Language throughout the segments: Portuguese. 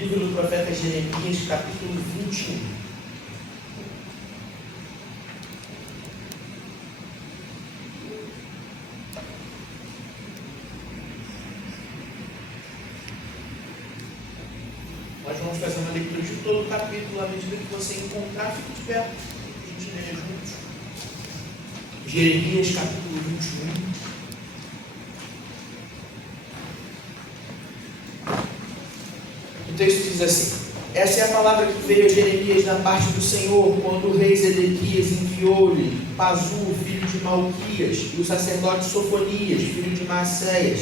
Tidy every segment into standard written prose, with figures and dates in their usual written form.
Livro do profeta Jeremias, capítulo 21. Nós vamos fazer uma leitura de todo o capítulo, à medida que você encontrar, fique de pé, a gente lê juntos. Jeremias, capítulo 21. O texto diz assim: essa é a palavra que veio a Jeremias da parte do Senhor, quando o rei Zedequias enviou-lhe Pazur, filho de Malquias, e o sacerdote Sofonias, filho de Maacéias.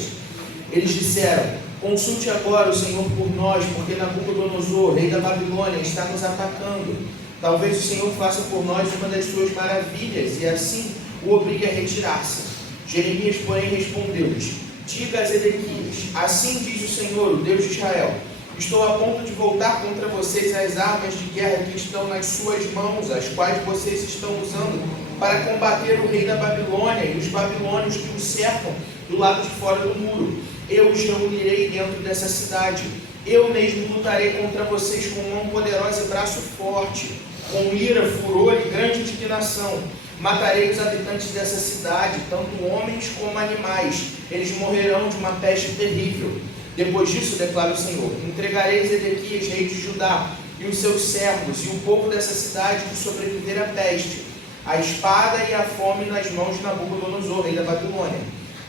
Eles disseram: consulte agora o Senhor por nós, porque Nabucodonosor, rei da Babilônia, está nos atacando. Talvez o Senhor faça por nós uma das suas maravilhas, e assim o obrigue a retirar-se. Jeremias, porém, respondeu-lhes: diga a Zedequias: assim diz o Senhor, o Deus de Israel: estou a ponto de voltar contra vocês as armas de guerra que estão nas suas mãos, as quais vocês estão usando para combater o rei da Babilônia e os babilônios que o cercam do lado de fora do muro. Eu os reunirei dentro dessa cidade. Eu mesmo lutarei contra vocês com mão poderosa e braço forte, com ira, furor e grande indignação. Matarei os habitantes dessa cidade, tanto homens como animais. Eles morrerão de uma peste terrível. Depois disso, declara o Senhor, entregarei Zedequias, rei de Judá, e os seus servos, e o povo dessa cidade que sobreviver à peste, a espada e a fome nas mãos de Nabucodonosor, rei da Babilônia,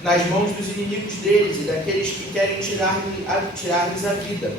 nas mãos dos inimigos deles e daqueles que querem tirar-lhes a vida.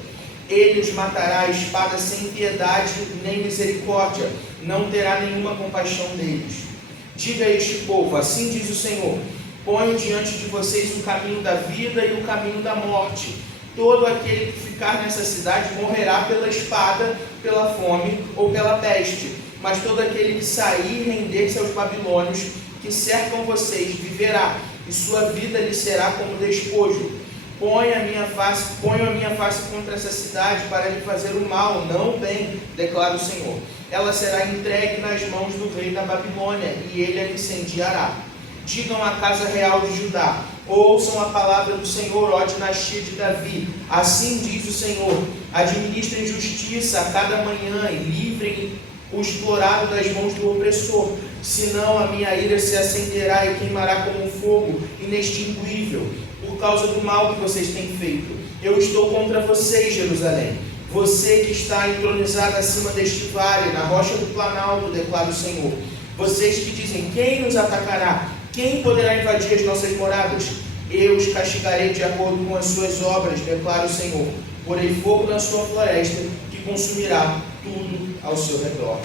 Ele os matará a espada sem piedade nem misericórdia, não terá nenhuma compaixão deles. Diga a este povo, assim diz o Senhor: ponho diante de vocês o caminho da vida e o caminho da morte. Todo aquele que ficar nessa cidade morrerá pela espada, pela fome ou pela peste. Mas todo aquele que sair e render-se aos babilônios que cercam vocês viverá, e sua vida lhe será como despojo. Ponho a minha face contra essa cidade para lhe fazer o mal, não o bem, declara o Senhor. Ela será entregue nas mãos do rei da Babilônia, e ele a incendiará. Digam à casa real de Judá: ouçam a palavra do Senhor, ó dinastia de Davi. Assim diz o Senhor: administrem justiça a cada manhã e livrem o explorado das mãos do opressor. Senão a minha ira se acenderá e queimará como um fogo inextinguível, por causa do mal que vocês têm feito. Eu estou contra vocês, Jerusalém, você que está entronizado acima deste vale, na rocha do planalto, declara o Senhor. Vocês que dizem: quem nos atacará? Quem poderá invadir as nossas moradas? Eu os castigarei de acordo com as suas obras, declara o Senhor. Porei fogo na sua floresta, que consumirá tudo ao seu redor.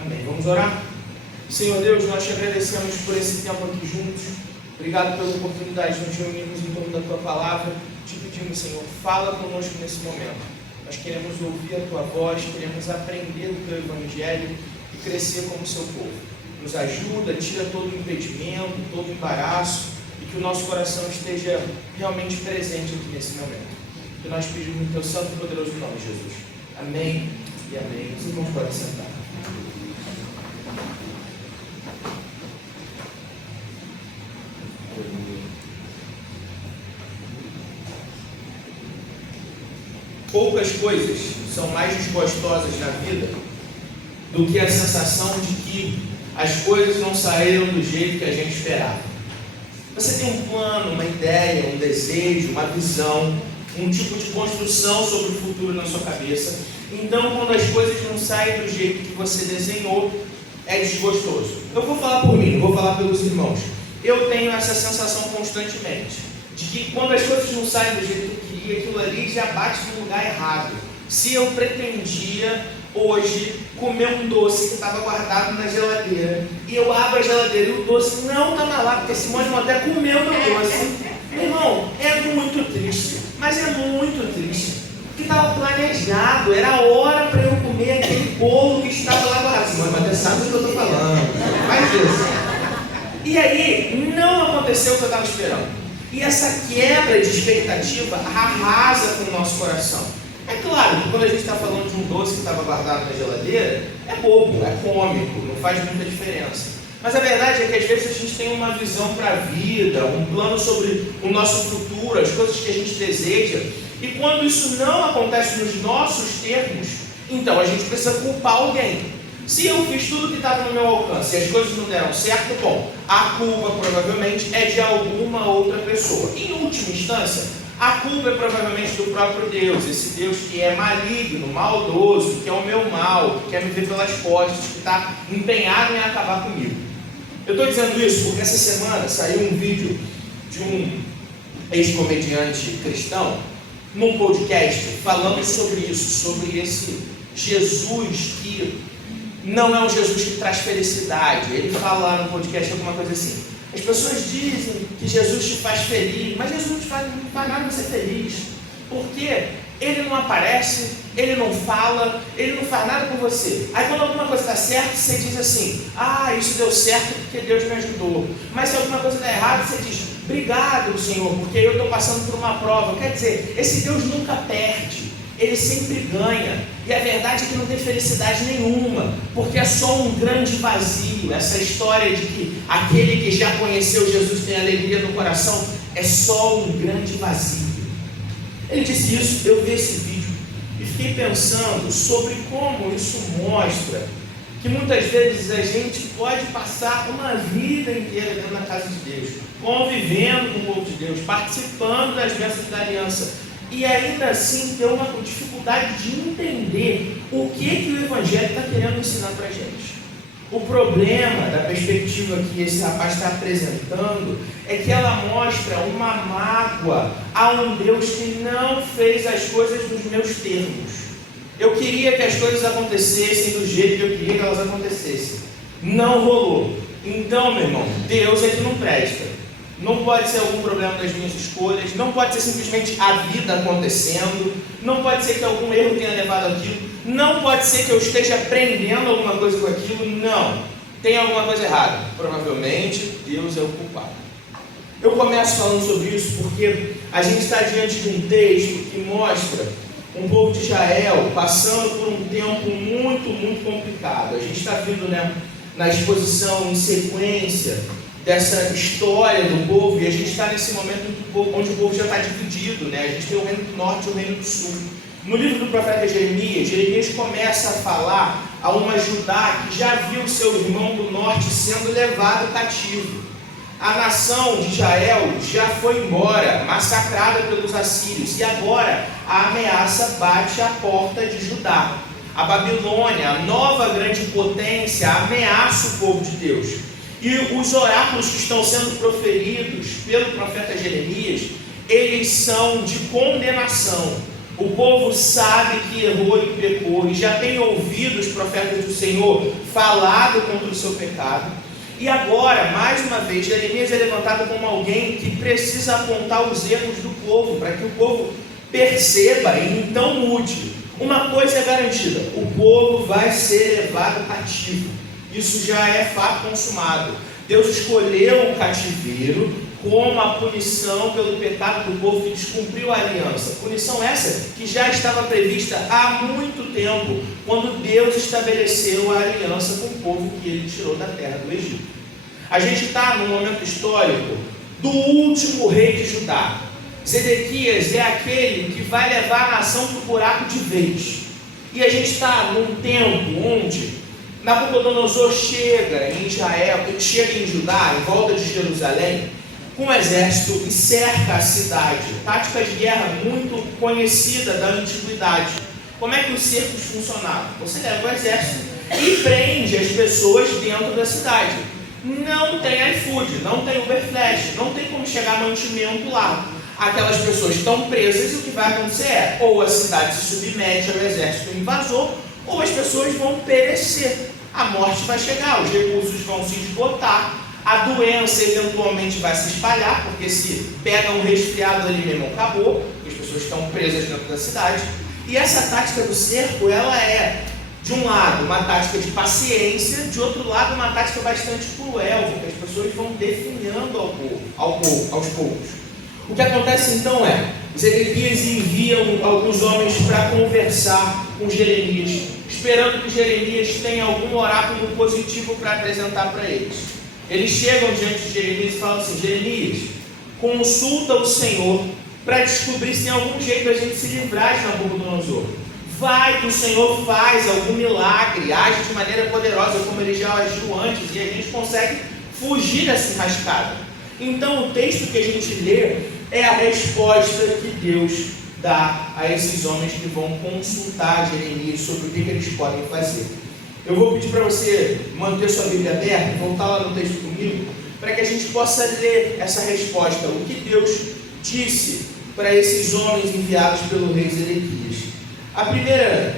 Amém. Vamos orar? Senhor Deus, nós te agradecemos por esse tempo aqui juntos. Obrigado pela oportunidade de nos reunirmos em torno da tua palavra. Te pedimos, Senhor, fala conosco nesse momento. Nós queremos ouvir a tua voz, queremos aprender do teu evangelho e crescer como seu povo. Nos ajuda, tira todo o impedimento, todo o embaraço, e que o nosso coração esteja realmente presente aqui nesse momento. Que nós pedimos no teu santo e poderoso nome, Jesus. Amém e amém. Os irmãos podem sentar. Poucas coisas são mais desgostosas na vida do que a sensação de que as coisas não saíram do jeito que a gente esperava. Você tem um plano, uma ideia, um desejo, uma visão, um tipo de construção sobre o futuro na sua cabeça. Então, quando as coisas não saem do jeito que você desenhou, é desgostoso. Eu vou falar por mim, não vou falar pelos irmãos. Eu tenho essa sensação constantemente, de que quando as coisas não saem do jeito que eu queria, aquilo ali já bate no lugar errado. Se eu pretendia hoje comer um doce que estava guardado na geladeira, e eu abro a geladeira e o doce não está lá, porque Simone até comeu meu doce. Irmão, é muito triste, mas é muito triste, porque estava planejado, era a hora para eu comer aquele bolo que estava lá guardado. Simone até sabe do que eu estou falando, faz isso. E aí, não aconteceu o que eu estava esperando. E essa quebra de expectativa arrasa com o nosso coração. É claro que quando a gente está falando de um doce que estava guardado na geladeira, é bobo, é cômico, não faz muita diferença. Mas a verdade é que às vezes a gente tem uma visão para a vida, um plano sobre o nosso futuro, as coisas que a gente deseja, E quando isso não acontece nos nossos termos, então a gente precisa culpar alguém. Se eu fiz tudo que estava no meu alcance e as coisas não deram certo, bom, a culpa provavelmente é de alguma outra pessoa. Em última instância, a culpa é provavelmente do próprio Deus, esse Deus que é maligno, maldoso, que é o meu mal, que quer me ver pelas costas, que está empenhado em acabar comigo. Eu estou dizendo isso porque essa semana saiu um vídeo de um ex-comediante cristão num podcast falando sobre isso, sobre esse Jesus que não é um Jesus que traz felicidade. Ele fala lá no podcast alguma coisa assim: as pessoas dizem que Jesus te faz feliz, mas Jesus não te faz nada de ser feliz, porque Ele não aparece, Ele não fala, Ele não faz nada por você. Aí quando alguma coisa está certa, você diz assim: ah, isso deu certo porque Deus me ajudou. Mas se alguma coisa está errada, você diz: obrigado, Senhor, porque eu estou passando por uma prova. Quer dizer, esse Deus nunca perde, Ele sempre ganha. E a verdade é que não tem felicidade nenhuma, porque é só um grande vazio. Essa história de que aquele que já conheceu Jesus tem alegria no coração é só um grande vazio. Ele disse isso, eu vi esse vídeo e fiquei pensando sobre como isso mostra que muitas vezes a gente pode passar uma vida inteira dentro da casa de Deus, convivendo com o povo de Deus, participando das bênçãos da aliança, e ainda assim ter uma dificuldade de entender o que o Evangelho está querendo ensinar para a gente. O problema da perspectiva que esse rapaz está apresentando é que ela mostra uma mágoa a um Deus que não fez as coisas nos meus termos. Eu queria que as coisas acontecessem do jeito que eu queria que elas acontecessem. Não rolou. Então, meu irmão, Deus é que não presta. Não pode ser algum problema das minhas escolhas, não pode ser simplesmente a vida acontecendo, não pode ser que algum erro tenha levado aquilo, não pode ser que eu esteja aprendendo alguma coisa com aquilo, não. Tem alguma coisa errada. Provavelmente Deus é o culpado. Eu começo falando sobre isso porque a gente está diante de um texto que mostra um povo de Israel passando por um tempo muito complicado. A gente está vindo, na exposição em sequência dessa história do povo, e a gente está nesse momento onde o povo já está dividido, A gente tem o reino do norte e o reino do sul. No livro do profeta Jeremias começa a falar a uma Judá que já viu seu irmão do norte sendo levado cativo. A nação de Israel já foi embora, massacrada pelos assírios, e agora a ameaça bate à porta de Judá. A Babilônia, a nova grande potência, ameaça o povo de Deus. E os oráculos que estão sendo proferidos pelo profeta Jeremias, eles são de condenação. O povo sabe que errou e pecou, e já tem ouvido os profetas do Senhor falado contra o seu pecado. E agora, mais uma vez, Jeremias é levantado como alguém que precisa apontar os erros do povo, para que o povo perceba e então mude. Uma coisa é garantida: o povo vai ser levado cativo. Isso já é fato consumado. Deus escolheu o cativeiro como a punição pelo pecado do povo que descumpriu a aliança. Punição essa que já estava prevista há muito tempo, quando Deus estabeleceu a aliança com o povo que Ele tirou da terra do Egito. A gente está num momento histórico do último rei de Judá. Zedequias é aquele que vai levar a nação para o buraco de vez. E a gente está num tempo onde Nabucodonosor chega em Israel, chega em Judá, em volta de Jerusalém, com um exército e cerca a cidade. Tática de guerra muito conhecida da antiguidade. Como é que os cercos funcionavam? Você leva o exército e prende as pessoas dentro da cidade. Não tem iFood, não tem Uberflash, não tem como chegar mantimento lá. Aquelas pessoas estão presas e o que vai acontecer é, ou a cidade se submete ao exército invasor, ou as pessoas vão perecer. A morte vai chegar, os recursos vão se esgotar, a doença eventualmente vai se espalhar, porque se pega um resfriado ali mesmo, acabou, as pessoas estão presas dentro da cidade. E essa tática do cerco, ela é, de um lado, uma tática de paciência, de outro lado, uma tática bastante cruel, porque as pessoas vão definhando aos poucos. O que acontece então é, Zedequias envia alguns homens para conversar com Jeremias, esperando que Jeremias tenha algum oráculo positivo para apresentar para eles. Eles chegam diante de Jeremias e falam assim: Jeremias, consulta o Senhor para descobrir se tem algum jeito a gente se livrar de Nabucodonosor. Vai que o Senhor faz algum milagre, age de maneira poderosa como ele já agiu antes, e a gente consegue fugir dessa enrascada. Então o texto que a gente lê é a resposta que Deus dá a esses homens que vão consultar Jeremias sobre o que eles podem fazer. Eu vou pedir para você manter sua Bíblia aberta, voltar lá no texto comigo, para que a gente possa ler essa resposta, o que Deus disse para esses homens enviados pelo rei Zedequias. A primeira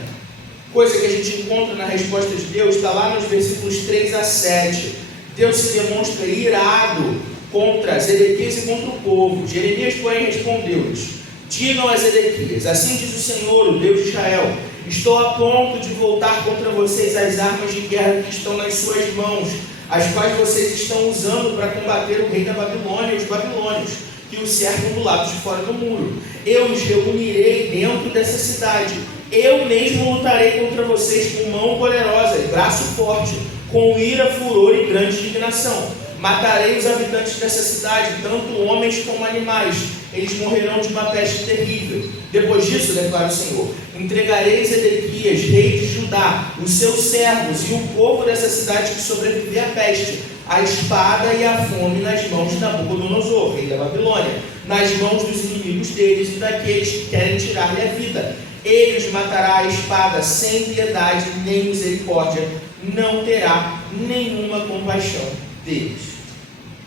coisa que a gente encontra na resposta de Deus está lá nos versículos 3 a 7. Deus se demonstra irado contra Zedequias e contra o povo. Jeremias, porém, respondeu-lhes: digam a Zedequias, assim diz o Senhor, o Deus de Israel, estou a ponto de voltar contra vocês as armas de guerra que estão nas suas mãos, as quais vocês estão usando para combater o rei da Babilônia e os babilônios, que o cercam do lado de fora do muro. Eu os reunirei dentro dessa cidade. Eu mesmo lutarei contra vocês com mão poderosa e braço forte, com ira, furor e grande indignação. Matarei os habitantes dessa cidade, tanto homens como animais. Eles morrerão de uma peste terrível. Depois disso, declara o Senhor, entregarei Zedequias, rei de Judá, os seus servos e o povo dessa cidade que sobreviver à peste, a espada e a fome nas mãos de Nabucodonosor, rei da Babilônia, nas mãos dos inimigos deles e daqueles que querem tirar-lhe a vida. Ele os matará à espada, sem piedade nem misericórdia, não terá nenhuma compaixão deles.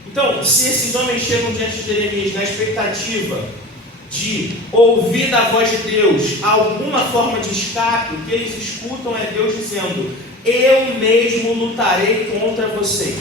Então, se esses homens chegam diante de Jeremias na expectativa de ouvir da voz de Deus alguma forma de escape, o que eles escutam é Deus dizendo: eu mesmo lutarei contra vocês.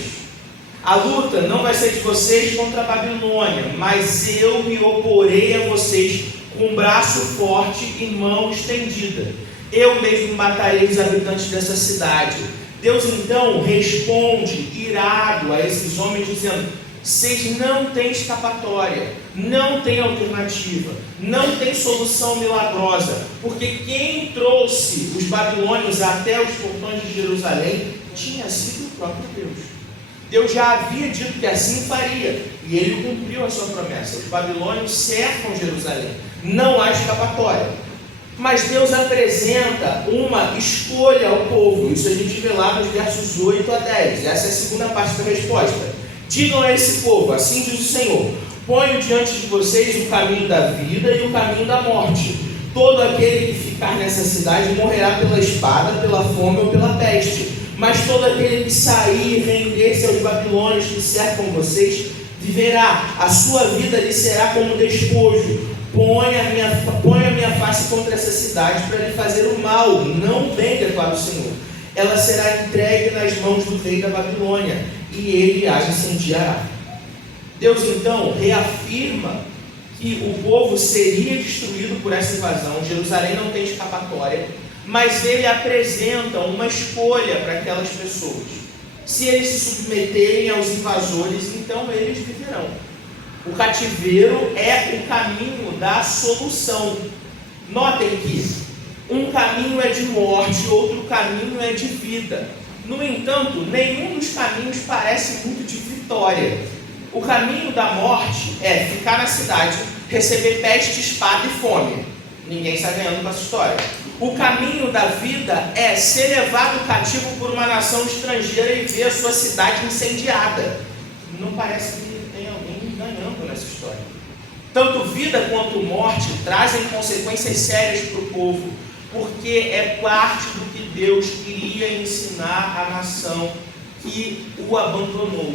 A luta não vai ser de vocês contra a Babilônia, mas eu me oporei a vocês com braço forte e mão estendida. Eu mesmo matarei os habitantes dessa cidade. Deus então responde irado a esses homens dizendo: vocês não têm escapatória, não têm alternativa, não tem solução milagrosa, porque quem trouxe os babilônios até os portões de Jerusalém tinha sido o próprio Deus. Deus já havia dito que assim faria, e ele cumpriu a sua promessa. Os babilônios cercam Jerusalém, não há escapatória. Mas Deus apresenta uma escolha ao povo. Isso a gente vê lá nos versos 8 a 10. Essa é a segunda parte da resposta. Digam a esse povo, assim diz o Senhor: ponho diante de vocês o caminho da vida e o caminho da morte. Todo aquele que ficar nessa cidade morrerá pela espada, pela fome ou pela peste. Mas todo aquele que sair e render-se aos babilônios que cercam vocês, viverá. A sua vida lhe será como despojo. Põe a minha face contra essa cidade para lhe fazer o mal, não o bem, declara o Senhor. Ela será entregue nas mãos do rei da Babilônia, e ele a incendiará. Deus então reafirma que o povo seria destruído por essa invasão. Jerusalém não tem escapatória, mas ele apresenta uma escolha para aquelas pessoas. Se eles se submeterem aos invasores, então eles viverão. O cativeiro é o caminho da solução. Notem que um caminho é de morte, outro caminho é de vida. No entanto, nenhum dos caminhos parece muito de vitória. O caminho da morte é ficar na cidade, receber peste, espada e fome. Ninguém está ganhando com essa história. O caminho da vida é ser levado cativo por uma nação estrangeira e ver a sua cidade incendiada. Não parece que tem alguém ganhando nessa história. Tanto vida quanto morte trazem consequências sérias para o povo, porque é parte do que Deus queria ensinar à nação que o abandonou.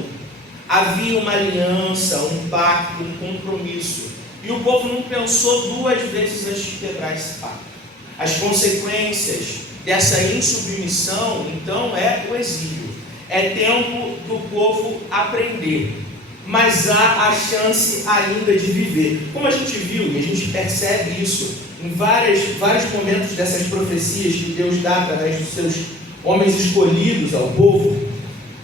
Havia uma aliança, um pacto, um compromisso, e o povo não pensou duas vezes antes de quebrar esse pacto. As consequências dessa insubmissão, então, é o exílio. É tempo do povo aprender, mas há a chance ainda de viver. Como a gente viu, e a gente percebe isso em vários momentos dessas profecias que Deus dá através dos seus homens escolhidos ao povo,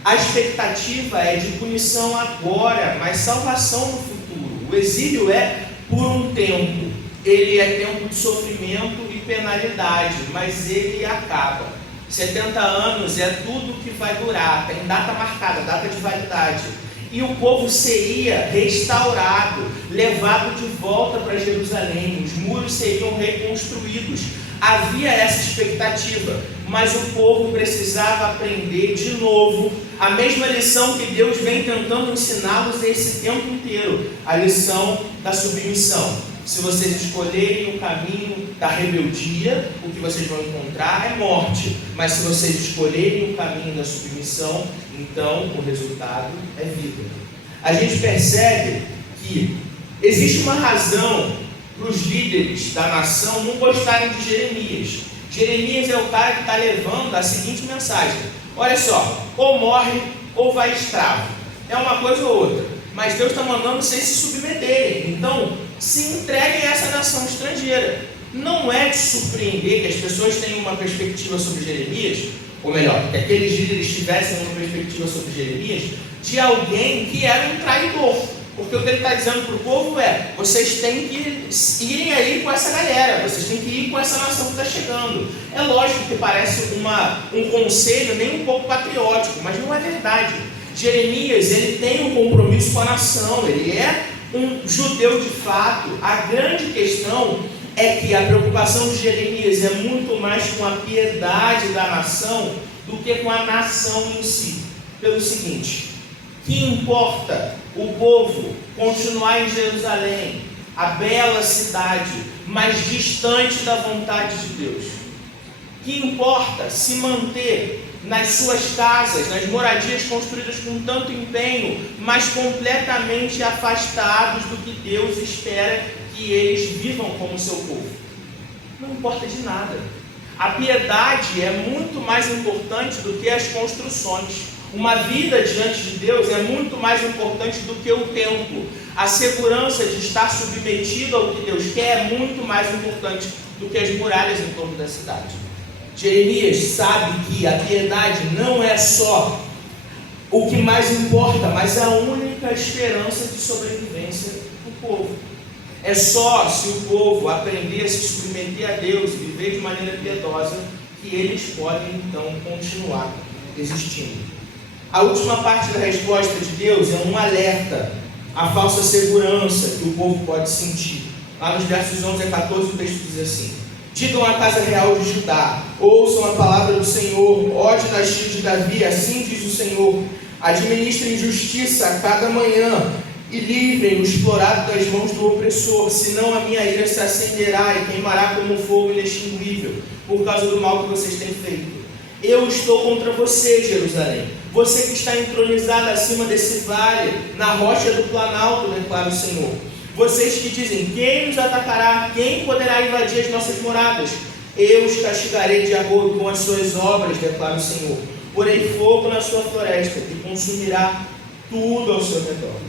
a expectativa é de punição agora, mas salvação no futuro. O exílio é por um tempo, ele é tempo de sofrimento e penalidade, mas ele acaba. 70 anos é tudo que vai durar, tem data marcada, data de validade. e o povo seria restaurado, levado de volta para Jerusalém, os muros seriam reconstruídos. Havia essa expectativa, mas o povo precisava aprender de novo a mesma lição que Deus vem tentando ensiná-los esse tempo inteiro, a lição da submissão. Se vocês escolherem o caminho da rebeldia, o que vocês vão encontrar é morte. Mas se vocês escolherem o caminho da submissão, então o resultado é vida. A gente percebe que existe uma razão para os líderes da nação não gostarem de Jeremias. Jeremias é o cara que está levando a seguinte mensagem: olha só, ou morre ou vai escravo. É uma coisa ou outra. Mas Deus está mandando vocês se submeterem. Então, se entreguem a essa nação estrangeira. Não é de surpreender que as pessoas tenham uma perspectiva sobre Jeremias, ou melhor, que aqueles líderes tivessem uma perspectiva sobre Jeremias, de alguém que era um traidor. Porque o que ele está dizendo para o povo é: vocês têm que irem aí com essa galera, vocês têm que ir com essa nação que está chegando. É lógico que parece um conselho nem um pouco patriótico, mas não é verdade. Jeremias, ele tem um compromisso com a nação, ele é um judeu de fato. A grande questão é que a preocupação de Jeremias é muito mais com a piedade da nação do que com a nação em si. Pelo seguinte: que importa o povo continuar em Jerusalém, a bela cidade, mas distante da vontade de Deus? Que importa se manter nas suas casas, nas moradias construídas com tanto empenho, mas completamente afastados do que Deus espera que eles vivam como seu povo? Não importa de nada. A piedade é muito mais importante do que as construções. Uma vida diante de Deus é muito mais importante do que o templo. A segurança de estar submetido ao que Deus quer é muito mais importante do que as muralhas em torno da cidade. Jeremias sabe que a piedade não é só o que mais importa, mas a única esperança de sobrevivência do povo. É só se o povo aprender a se submeter a Deus e viver de maneira piedosa que eles podem então continuar existindo. A última parte da resposta de Deus é um alerta à falsa segurança que o povo pode sentir. Lá nos versos 11 a 14 o texto diz assim: digam à casa real de Judá, ouçam a palavra do Senhor, ó dinastia de Davi, assim diz o Senhor: administrem justiça a cada manhã e livrem o explorado das mãos do opressor, senão a minha ira se acenderá e queimará como fogo inextinguível, por causa do mal que vocês têm feito. Eu estou contra você, Jerusalém, você que está entronizado acima desse vale, na rocha do planalto, declara o Senhor. Vocês que dizem: quem nos atacará? Quem poderá invadir as nossas moradas? Eu os castigarei de acordo com as suas obras, declara o Senhor. Porei fogo na sua floresta, que consumirá tudo ao seu redor.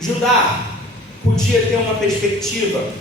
Judá podia ter uma perspectiva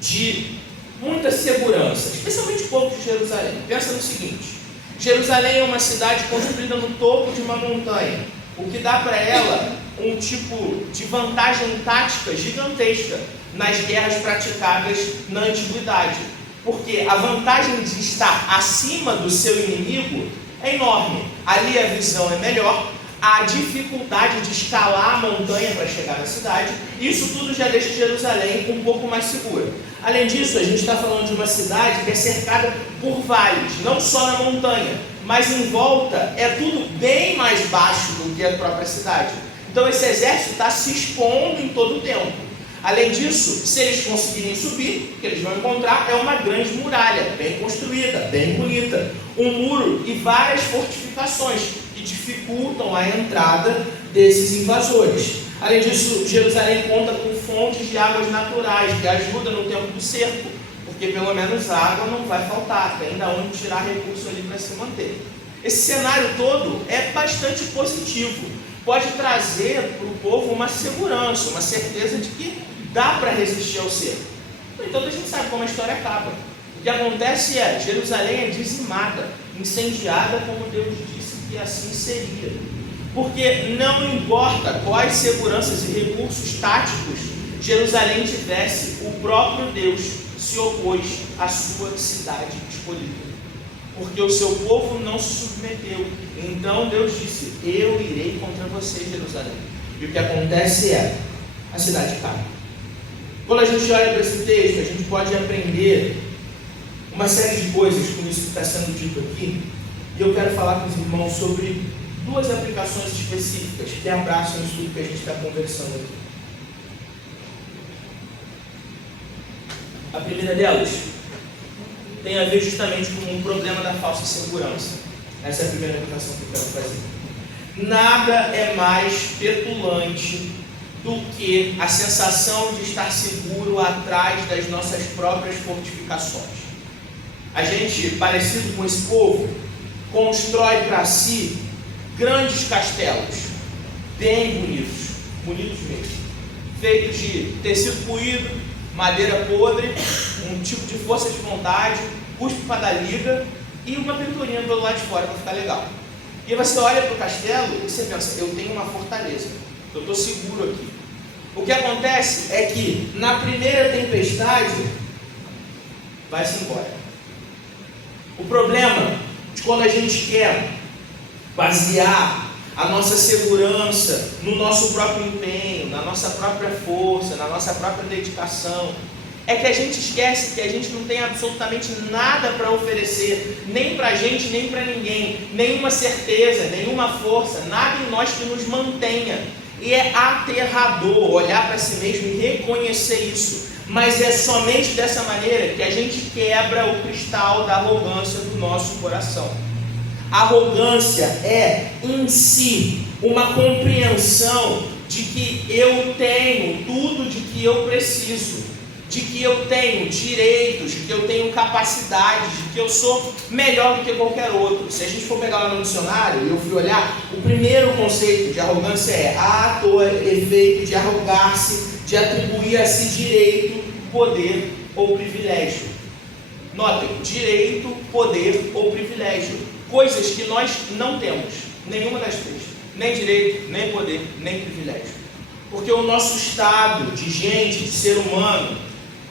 de muita segurança, especialmente o povo de Jerusalém. Pensa no seguinte: Jerusalém é uma cidade construída no topo de uma montanha, o que dá para ela um tipo de vantagem tática gigantesca nas guerras praticadas na antiguidade, porque a vantagem de estar acima do seu inimigo é enorme. Ali a visão é melhor, a dificuldade de escalar a montanha para chegar na cidade, isso tudo já deixa Jerusalém um pouco mais segura. Além disso, a gente está falando de uma cidade que é cercada por vales, não só na montanha, mas em volta é tudo bem mais baixo do que a própria cidade. Então esse exército está se expondo em todo o tempo. Além disso, se eles conseguirem subir, o que eles vão encontrar é uma grande muralha, bem construída, bem bonita, um muro e várias fortificações que dificultam a entrada desses invasores. Além disso, Jerusalém conta com fontes de águas naturais que ajudam no tempo do cerco, porque pelo menos água não vai faltar, tem ainda onde tirar recurso ali para se manter. Esse cenário todo é bastante positivo, pode trazer para o povo uma segurança, uma certeza de que dá para resistir ao cerco. No entanto, a gente sabe como a história acaba. O que acontece é: Jerusalém é dizimada, incendiada, como Deus disse que assim seria. Porque não importa quais seguranças e recursos táticos Jerusalém tivesse, o próprio Deus se opôs à sua cidade escolhida. porque o seu povo não se submeteu. Então Deus disse: eu irei contra você, Jerusalém. E o que acontece é, a cidade cai. Quando a gente olha para esse texto, a gente pode aprender uma série de coisas com isso que está sendo dito aqui. E eu quero falar com os irmãos sobre duas aplicações específicas que abraçam isso tudo que a gente está conversando aqui. A primeira delas tem a ver justamente com o problema da falsa segurança. Essa é a primeira aplicação que eu quero fazer. Nada é mais petulante do que a sensação de estar seguro atrás das nossas próprias fortificações. A gente, parecido com esse povo, constrói para si grandes castelos, bem bonitos, bonitos mesmo, feitos de tecido moído, madeira podre, um tipo de força de vontade, cuspe para dar liga e uma pinturinha pelo lado de fora para ficar legal. E você olha para o castelo e você pensa: eu tenho uma fortaleza, eu estou seguro aqui. O que acontece é que na primeira tempestade vai-se embora. O problema de quando a gente quer basear a nossa segurança no nosso próprio empenho, na nossa própria força, na nossa própria dedicação, é que a gente esquece que a gente não tem absolutamente nada para oferecer, nem para a gente, nem para ninguém, nenhuma certeza, nenhuma força, nada em nós que nos mantenha. E é aterrador olhar para si mesmo e reconhecer isso. Mas é somente dessa maneira que a gente quebra o cristal da arrogância do nosso coração. A arrogância é, em si, uma compreensão de que eu tenho tudo de que eu preciso, de que eu tenho direitos, de que eu tenho capacidades, de que eu sou melhor do que qualquer outro. Se a gente for pegar lá no dicionário e eu fui olhar, o primeiro conceito de arrogância é ato ou efeito de arrogar-se, de atribuir a si direito, poder ou privilégio. Notem, direito, poder ou privilégio. Coisas que nós não temos, nenhuma das três. Nem direito, nem poder, nem privilégio. Porque o nosso estado de gente, de ser humano,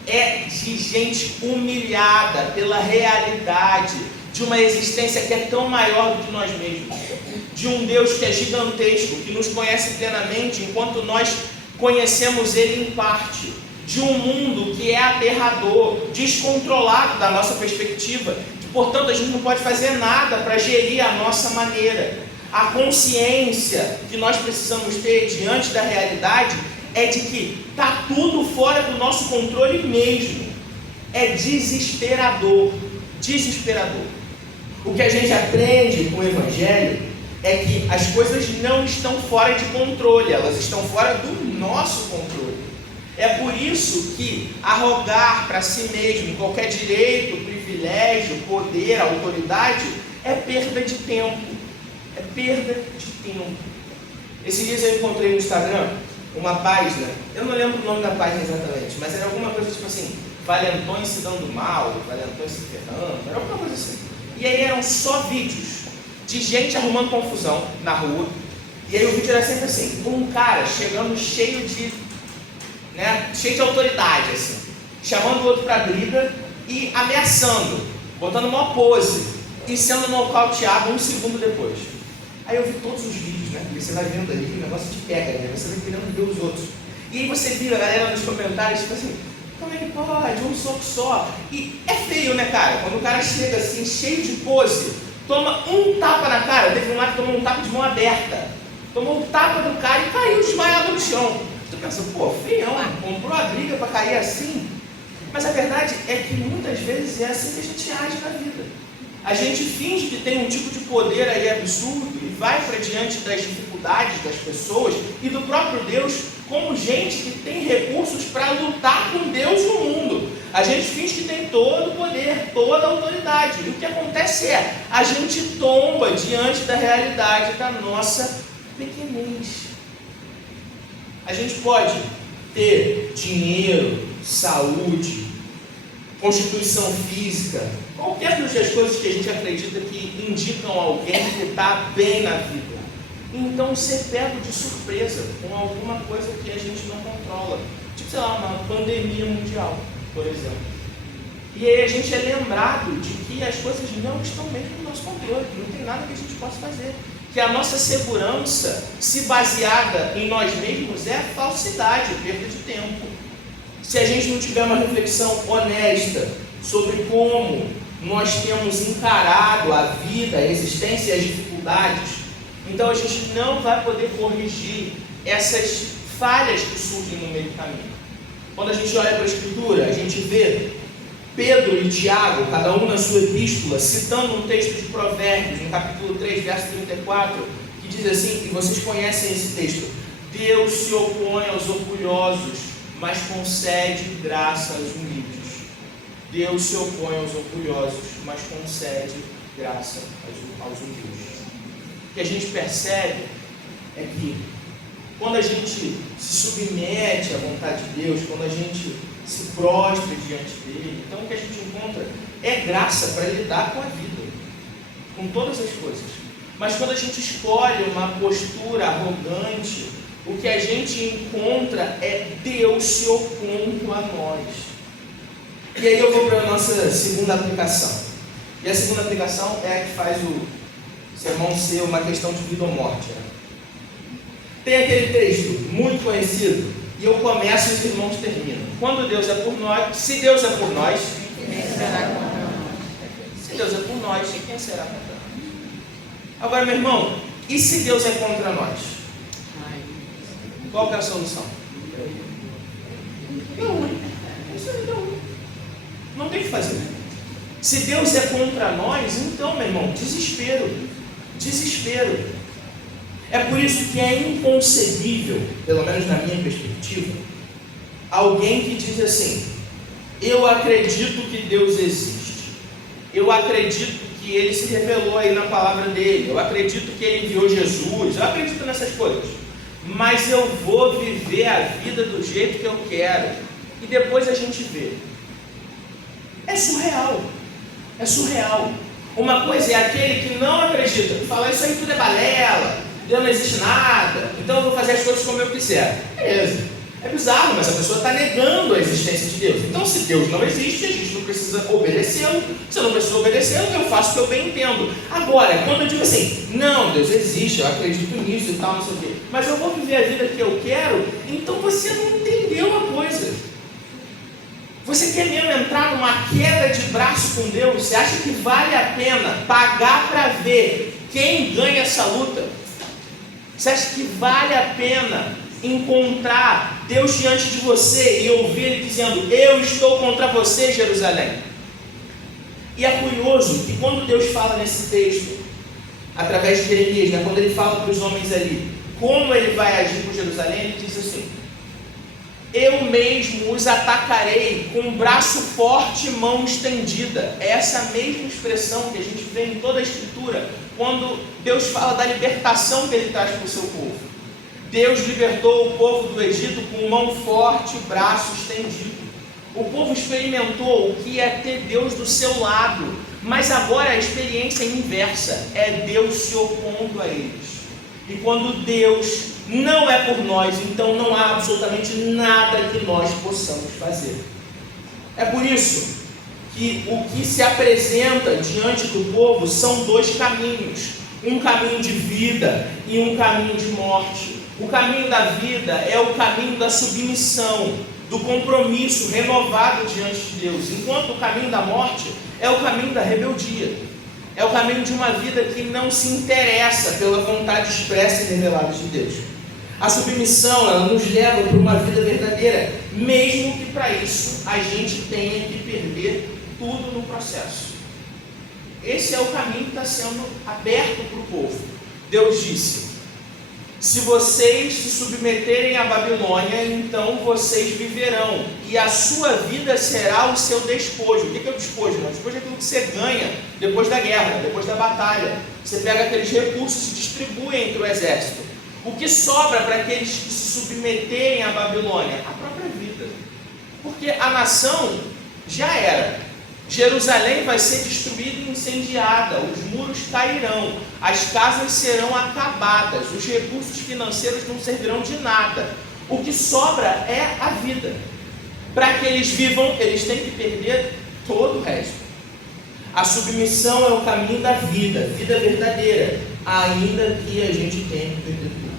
é de gente humilhada pela realidade de uma existência que é tão maior do que nós mesmos. De um Deus que é gigantesco, que nos conhece plenamente, enquanto nós conhecemos Ele em parte. De um mundo que é aterrador, descontrolado da nossa perspectiva, que, portanto, a gente não pode fazer nada para gerir a nossa maneira. A consciência que nós precisamos ter diante da realidade é de que está tudo fora do nosso controle mesmo. É desesperador, desesperador. O que a gente aprende com o Evangelho é que as coisas não estão fora de controle, elas estão fora do nosso controle. É por isso que arrogar para si mesmo qualquer direito, privilégio, poder, autoridade é perda de tempo. É perda de tempo. Esses dias eu encontrei no Instagram uma página, eu não lembro o nome da página exatamente, mas era alguma coisa tipo assim: valentões se dando mal, valentões se ferrando, era alguma coisa assim. E aí eram só vídeos de gente arrumando confusão na rua. E aí o vídeo era sempre assim, um cara chegando cheio de autoridade, assim, chamando o outro para briga e ameaçando, botando uma pose e sendo nocauteado 1 segundo depois. Aí eu vi todos os vídeos, né? E você vai vendo ali, o negócio te pega, né? Você vai querendo ver os outros. E aí você vira a galera nos comentários, tipo assim: como é que pode? Um soco só. E é feio, né, cara? Quando o cara chega assim, cheio de pose, toma um tapa na cara. Teve um lá que tomou um tapa de mão aberta. Tomou um tapa do cara e caiu desmaiado no chão. Tu pensa: pô, feião, comprou a briga para cair assim. Mas a verdade é que muitas vezes é assim que a gente age na vida. A gente finge que tem um tipo de poder aí absurdo e vai para diante das dificuldades das pessoas e do próprio Deus como gente que tem recursos para lutar com Deus no mundo. A gente finge que tem todo o poder, toda a autoridade. E o que acontece é, a gente tomba diante da realidade da nossa pequenez. A gente pode ter dinheiro, saúde, constituição física, qualquer das coisas que a gente acredita que indicam alguém que está bem na vida. Então ser pego de surpresa com alguma coisa que a gente não controla. Tipo, sei lá, uma pandemia mundial, por exemplo. E aí a gente é lembrado de que as coisas não estão bem no nosso controle, não tem nada que a gente possa fazer. Que a nossa segurança, se baseada em nós mesmos, é falsidade, perda de tempo. Se a gente não tiver uma reflexão honesta sobre como nós temos encarado a vida, a existência e as dificuldades, então a gente não vai poder corrigir essas falhas que surgem no meio do caminho. Quando a gente olha para a Escritura, a gente vê Pedro e Tiago, cada um na sua epístola, citando um texto de Provérbios, no capítulo 3, verso 34, que diz assim, e vocês conhecem esse texto: Deus se opõe aos orgulhosos, mas concede graça aos humildes. Deus se opõe aos orgulhosos, mas concede graça aos humildes. O que a gente percebe é que quando a gente se submete à vontade de Deus, quando a gente se prostra diante dele, então o que a gente encontra é graça para lidar com a vida, com todas as coisas. Mas quando a gente escolhe uma postura arrogante, o que a gente encontra é Deus se opondo a nós. E aí eu vou para a nossa segunda aplicação. E a segunda aplicação é a que faz o sermão ser uma questão de vida ou morte. Tem aquele texto muito conhecido, e eu começo e os irmãos terminam. Quando Deus é por nós, se Deus é por nós, quem será contra nós? Se Deus é por nós, quem será contra nós? Agora, meu irmão, e se Deus é contra nós? Qual que é a solução? Não tem o que fazer. Se Deus é contra nós, então, meu irmão, desespero. Desespero. É por isso que é inconcebível, pelo menos na minha perspectiva, alguém que diz assim: eu acredito que Deus existe, eu acredito que Ele se revelou aí na palavra dele, eu acredito que Ele enviou Jesus, eu acredito nessas coisas, mas eu vou viver a vida do jeito que eu quero, e depois a gente vê. É surreal, é surreal. Uma coisa é aquele que não acredita, fala isso aí tudo é balela, Deus não existe nada, então eu vou fazer as coisas como eu quiser. Beleza, é bizarro, mas a pessoa está negando a existência de Deus. Então, se Deus não existe, a gente não precisa obedecê-lo. Se eu não preciso obedecê-lo, eu faço o que eu bem entendo. Agora, quando eu digo assim, não, Deus existe, eu acredito nisso e tal, não sei o quê, mas eu vou viver a vida que eu quero, então você não entendeu a coisa. Você quer mesmo entrar numa queda de braço com Deus? Você acha que vale a pena pagar para ver quem ganha essa luta? Você acha que vale a pena encontrar Deus diante de você e ouvir Ele dizendo: eu estou contra você, Jerusalém? E é curioso que quando Deus fala nesse texto, através de Jeremias, né, quando Ele fala para os homens ali, como Ele vai agir com Jerusalém, Ele diz assim: eu mesmo os atacarei com braço forte e mão estendida. É essa mesma expressão que a gente vê em toda a Escritura, quando Deus fala da libertação que Ele traz para o seu povo. Deus libertou o povo do Egito com mão forte e braço estendido. O povo experimentou o que é ter Deus do seu lado, mas agora a experiência é inversa, é Deus se opondo a eles. E quando Deus não é por nós, então não há absolutamente nada que nós possamos fazer. É por isso que o que se apresenta diante do povo são dois caminhos: um caminho de vida e um caminho de morte. O caminho da vida é o caminho da submissão, do compromisso renovado diante de Deus, enquanto o caminho da morte é o caminho da rebeldia, é o caminho de uma vida que não se interessa pela vontade expressa e revelada de Deus. A submissão, ela nos leva para uma vida verdadeira, mesmo que para isso a gente tenha que perder tudo no processo. Esse é o caminho que está sendo aberto para o povo. Deus disse: se vocês se submeterem à Babilônia, então vocês viverão, e a sua vida será o seu despojo. O que é o despojo? O despojo é aquilo que você ganha depois da guerra, depois da batalha. Você pega aqueles recursos e distribui entre o exército. O que sobra para aqueles que se submeterem à Babilônia? A própria vida. Porque a nação já era. Jerusalém vai ser destruída e incendiada, os muros cairão, as casas serão acabadas, os recursos financeiros não servirão de nada. O que sobra é a vida. Para que eles vivam, eles têm que perder todo o resto. A submissão é o caminho da vida, vida verdadeira, ainda que a gente tenha que perder tudo.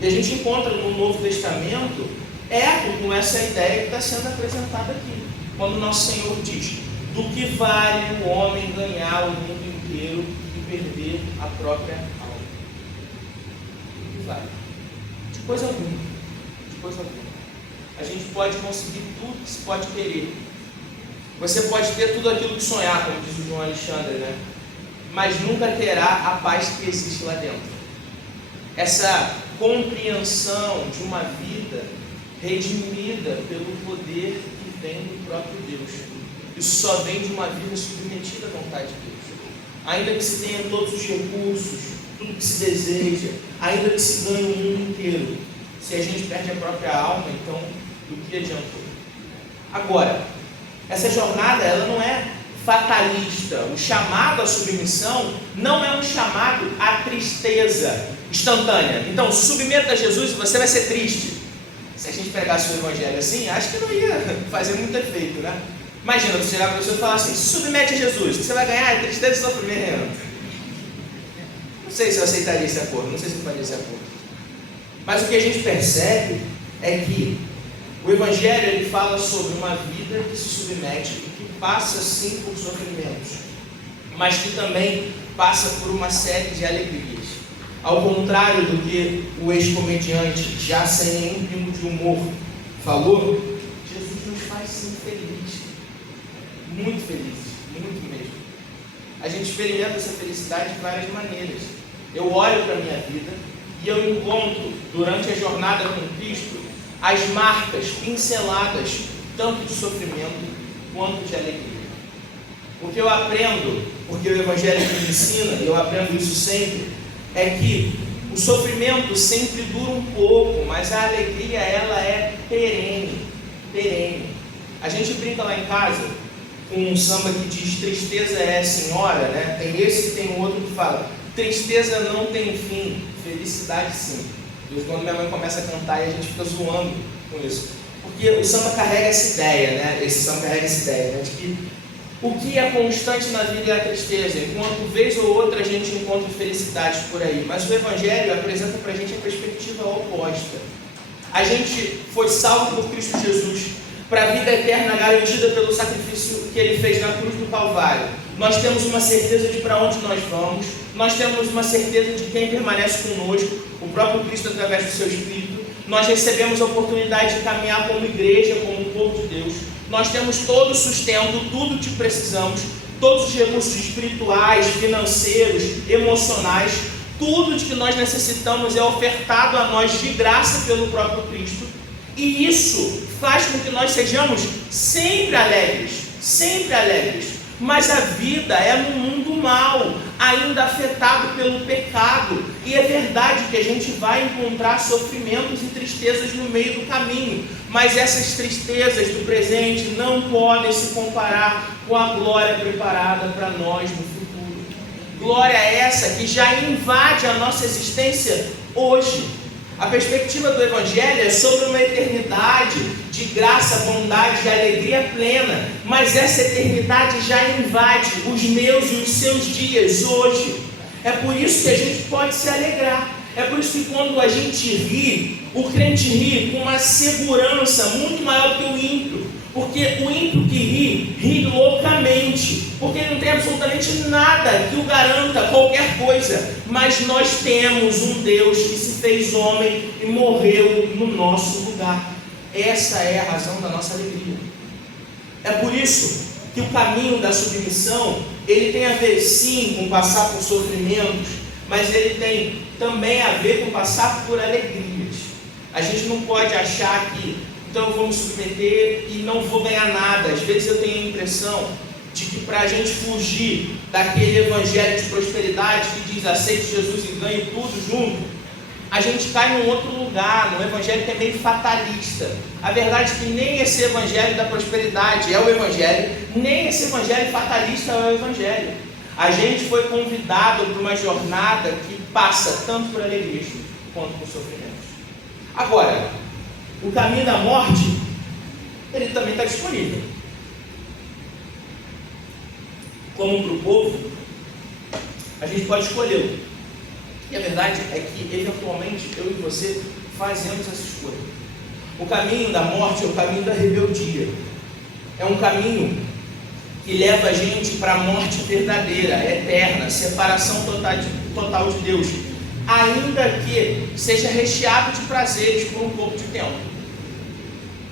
E a gente encontra no Novo Testamento eco com essa ideia que está sendo apresentada aqui, quando nosso Senhor diz: do que vale o homem ganhar o mundo inteiro e perder a própria alma? Do que vale? De coisa alguma. De coisa alguma. A gente pode conseguir tudo que se pode querer. Você pode ter tudo aquilo que sonhar, como diz o João Alexandre, né? Mas nunca terá a paz que existe lá dentro. Essa compreensão de uma vida redimida pelo poder que vem do próprio Deus. Isso só vem de uma vida submetida à vontade de Deus. Ainda que se tenha todos os recursos, tudo que se deseja, ainda que se ganhe o mundo inteiro, se a gente perde a própria alma, então do que adiantou? Agora, essa jornada ela não é fatalista. O chamado à submissão não é um chamado à tristeza instantânea. Então, submeta a Jesus e você vai ser triste. Se a gente pregasse o evangelho assim, acho que não ia fazer muito efeito, né? Imagina, você chegar para a pessoa e falar assim: submete a Jesus, que você vai ganhar tristeza e sofrimento. Não sei se eu aceitaria esse acordo, não sei se eu faria esse acordo. Mas o que a gente percebe é que o evangelho ele fala sobre uma vida que se submete e que passa sim por sofrimentos, mas que também passa por uma série de alegrias. Ao contrário do que o ex-comediante, já sem nenhum pingo de humor, falou, Jesus nos faz sim felizes, muito felizes, muito mesmo. A gente experimenta essa felicidade de várias maneiras. Eu olho para a minha vida e eu encontro, durante a jornada com Cristo, as marcas pinceladas, tanto de sofrimento quanto de alegria. O que eu aprendo, porque o Evangelho me ensina, e eu aprendo isso sempre, é que o sofrimento sempre dura um pouco, mas a alegria ela é perene, perene. A gente brinca lá em casa com um samba que diz: tristeza é senhora, né? Tem esse e tem um outro que fala: tristeza não tem fim, felicidade sim. E quando minha mãe começa a cantar, e a gente fica zoando com isso, porque o samba carrega essa ideia, né? Esse samba carrega essa ideia, né? De que o que é constante na vida é a tristeza, enquanto vez ou outra a gente encontra felicidades por aí. Mas o Evangelho apresenta para a gente a perspectiva oposta. A gente foi salvo por Cristo Jesus para a vida eterna garantida pelo sacrifício que Ele fez na cruz do Calvário. Nós temos uma certeza de para onde nós vamos, nós temos uma certeza de quem permanece conosco, o próprio Cristo através do seu Espírito. Nós recebemos a oportunidade de caminhar como igreja, como um povo de Deus. Nós temos todo o sustento, tudo que precisamos, todos os recursos espirituais, financeiros, emocionais, tudo de que nós necessitamos é ofertado a nós de graça pelo próprio Cristo. E isso faz com que nós sejamos sempre alegres, sempre alegres. Mas a vida é num mundo mau, ainda afetado pelo pecado, e é verdade que a gente vai encontrar sofrimentos e tristezas no meio do caminho, mas essas tristezas do presente não podem se comparar com a glória preparada para nós no futuro. Glória essa que já invade a nossa existência hoje. A perspectiva do Evangelho é sobre uma eternidade de graça, bondade e alegria plena, mas essa eternidade já invade os meus e os seus dias hoje. É por isso que a gente pode se alegrar. É por isso que quando a gente ri, o crente ri com uma segurança muito maior do que o ímpio. Porque o ímpio que ri loucamente, porque ele não tem absolutamente nada que o garanta qualquer coisa. Mas nós temos um Deus que se fez homem e morreu no nosso lugar. Essa é a razão da nossa alegria. É por isso que o caminho da submissão, ele tem a ver sim com passar por sofrimentos, mas ele tem também a ver com passar por alegrias. A gente não pode achar que então eu vou me submeter e não vou ganhar nada. Às vezes eu tenho a impressão de que para a gente fugir daquele evangelho de prosperidade que diz aceite Jesus e ganhe tudo junto, a gente cai num outro lugar, num evangelho que é meio fatalista. A verdade é que nem esse evangelho da prosperidade é o evangelho, nem esse evangelho fatalista é o evangelho. A gente foi convidado para uma jornada que passa tanto por alegrias quanto por sofrimentos. Agora, o caminho da morte, ele também está disponível. como para o povo, a gente pode escolhê-lo. E a verdade é que, eventualmente, eu e você fazemos essa escolha. O caminho da morte é o caminho da rebeldia. É um caminho que leva a gente para a morte verdadeira, eterna, separação total de Deus, ainda que seja recheado de prazeres por um pouco de tempo.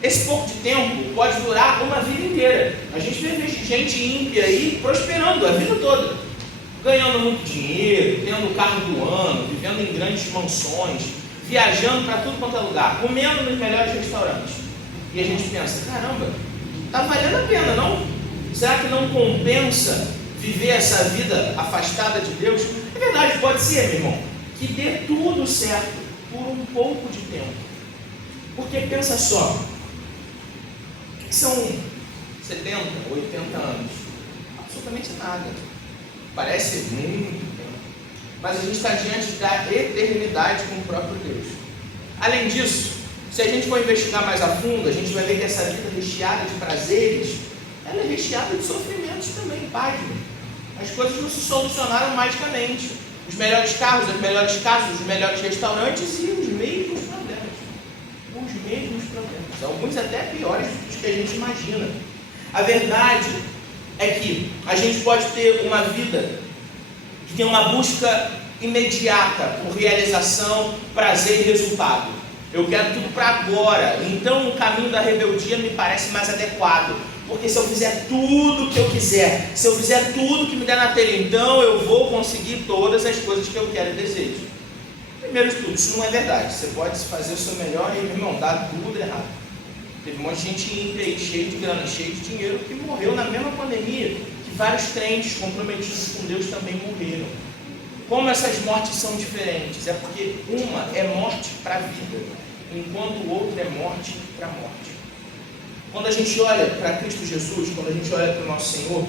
Esse pouco de tempo pode durar uma vida inteira. A gente vê gente ímpia aí prosperando a vida toda, ganhando muito dinheiro, tendo o carro do ano, vivendo em grandes mansões, viajando para tudo quanto é lugar, comendo nos melhores restaurantes. E a gente pensa, caramba, está valendo a pena, não? Será que não compensa viver essa vida afastada de Deus? É verdade, pode ser, meu irmão, que dê tudo certo por um pouco de tempo. Porque pensa só, o que são 70, 80 anos? Absolutamente nada. Parece muito tempo. Mas a gente está diante da eternidade com o próprio Deus. Além disso, se a gente for investigar mais a fundo, a gente vai ver que essa vida recheada de prazeres, ela é recheada de sofrimentos também, pasme. As coisas não se solucionaram magicamente. Os melhores carros, as melhores casas, os melhores restaurantes e os mesmos problemas. Os mesmos problemas. Alguns até piores do que a gente imagina. A verdade é que a gente pode ter uma vida que tem uma busca imediata por realização, prazer e resultado. Eu quero tudo para agora. Então o caminho da rebeldia me parece mais adequado. Porque se eu fizer tudo o que eu quiser, se eu fizer tudo que me der na telha, então eu vou conseguir todas as coisas que eu quero e desejo. Primeiro de tudo, isso não é verdade. Você pode fazer o seu melhor e, meu irmão, dá tudo errado. Teve um monte de gente ímpia aí, cheio de grana, cheio de dinheiro, que morreu na mesma pandemia, que vários crentes comprometidos com Deus também morreram. Como essas mortes são diferentes? É porque uma é morte para a vida, enquanto o outro é morte para a morte. Quando a gente olha para Cristo Jesus, quando a gente olha para o nosso Senhor,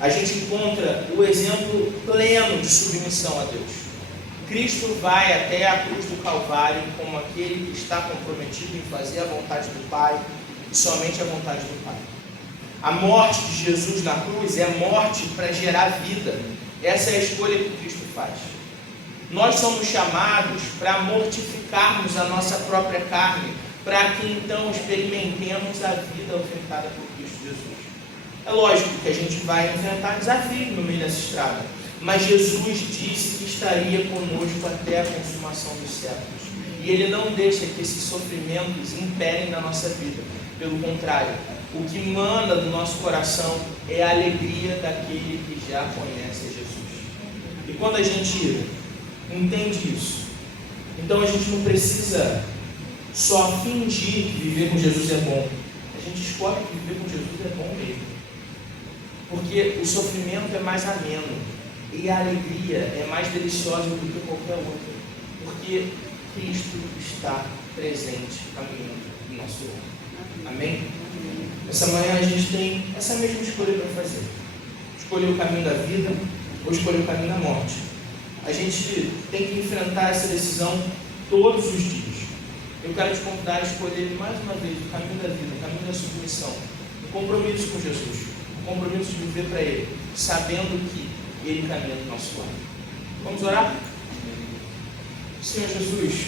a gente encontra o exemplo pleno de submissão a Deus. Cristo vai até a cruz do Calvário como aquele que está comprometido em fazer a vontade do Pai e somente a vontade do Pai. A morte de Jesus na cruz é morte para gerar vida. Essa é a escolha que Cristo faz. Nós somos chamados para mortificarmos a nossa própria carne, para que então experimentemos a vida ofertada por Cristo Jesus. É lógico que a gente vai enfrentar desafios no meio dessa estrada, mas Jesus disse que estaria conosco até a consumação dos séculos. E Ele não deixa que esses sofrimentos imperem na nossa vida. Pelo contrário, o que manda no nosso coração é a alegria daquele que já conhece Jesus. E quando a gente entende isso, então a gente não precisa só fingir que viver com Jesus é bom. A gente escolhe que viver com Jesus é bom mesmo. Porque o sofrimento é mais ameno e a alegria é mais deliciosa do que qualquer outra. Porque Cristo está presente caminhando no nosso mundo. Amém? Essa manhã a gente tem essa mesma escolha para fazer. Escolher o caminho da vida ou escolher o caminho da morte. A gente tem que enfrentar essa decisão todos os dias. Eu quero te convidar a escolher mais uma vez o caminho da vida, o caminho da submissão, o compromisso com Jesus, o compromisso de viver para Ele, sabendo que Ele caminha do nosso lado. Vamos orar? Senhor Jesus,